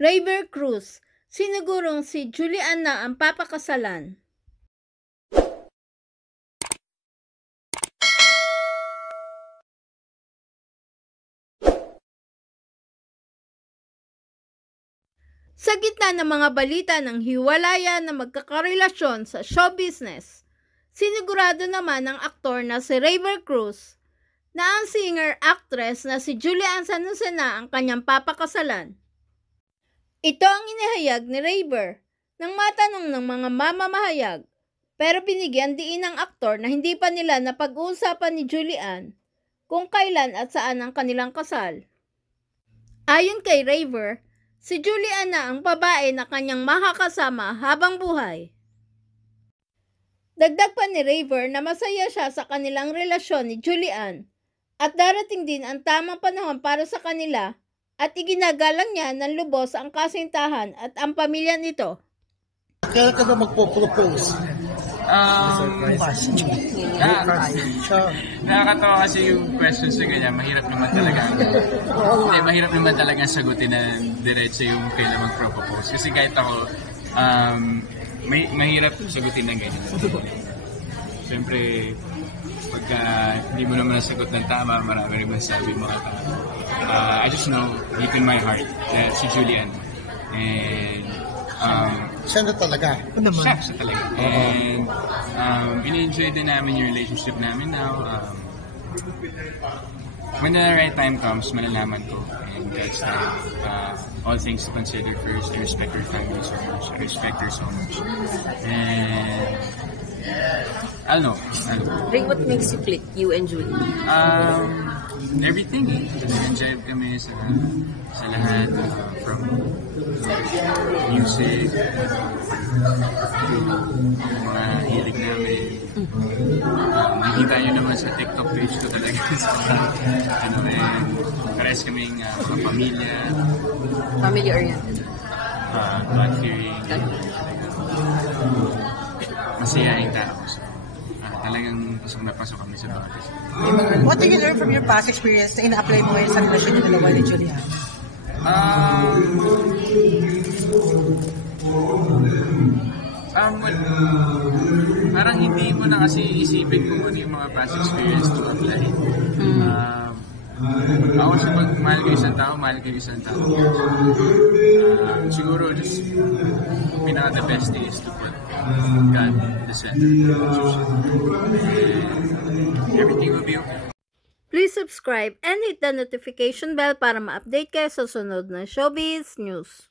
Raver Cruz, sinigurong si Julian na ang papakasalan. Sa gitna ng mga balita ng hiwalayan na magkakarelasyon sa show business, sinigurado naman ng aktor na si Raver Cruz na ang singer-actress na si Julian San Jose na ang kanyang papakasalan. Ito ang inihayag ni Raver nang matanong ng mga mamamahayag, pero binigyan diin ng aktor na hindi pa nila napag-uusapan ni Julian kung kailan at saan ang kanilang kasal. Ayon kay Raver, si Julian na ang babae na kanyang makakasama habang buhay. Dagdag pa ni Raver na masaya siya sa kanilang relasyon ni Julian at darating din ang tamang panahon para sa kanila at iginagalang niya ng lubos ang kasintahan at ang pamilya nito. Kailan ka ba magpo-propose? Nakakatawa kasi yung questions na ganyan. Mahirap naman talaga sagutin na diretso yung kailan mag-propose. Kasi kahit ako, mahirap sagutin ng ganyan. Siyempre, pagka hindi mo naman nasagot ng tama, marami rin masasabi mga tao. I just know deep in my heart that si Julian. And siya na talaga. Siya talaga. And ini-enjoy din namin yung relationship namin now. When the right time comes, malalaman ko. And that's that. All things to consider first. I respect her family so much. I respect her so much. And I don't know. Ring, what makes you click, you and Julie? Everything. Nag-jive kami sa lahat. From music, mga hilig namin. Nakikita nyo naman sa TikTok page ko talaga. Pares kaming mga pamilya. Family-oriented. God-fearing. Masayaing tao. Talagang pasok na pasok kami sa bawat isa. What did you learn from your past experience na ina-apply mo ngayon sa relasyon ng dalawa ni Julian? Parang hindi mo na kasi isipin kung ano yung mga past experience to apply. Ako sa pag-mahal ko isang tao, siguro just pinaka the best thing is to put God in the center of the relationship. And everything will be okay. Please subscribe and hit the notification bell para ma-update kayo sa sunod na Showbiz News.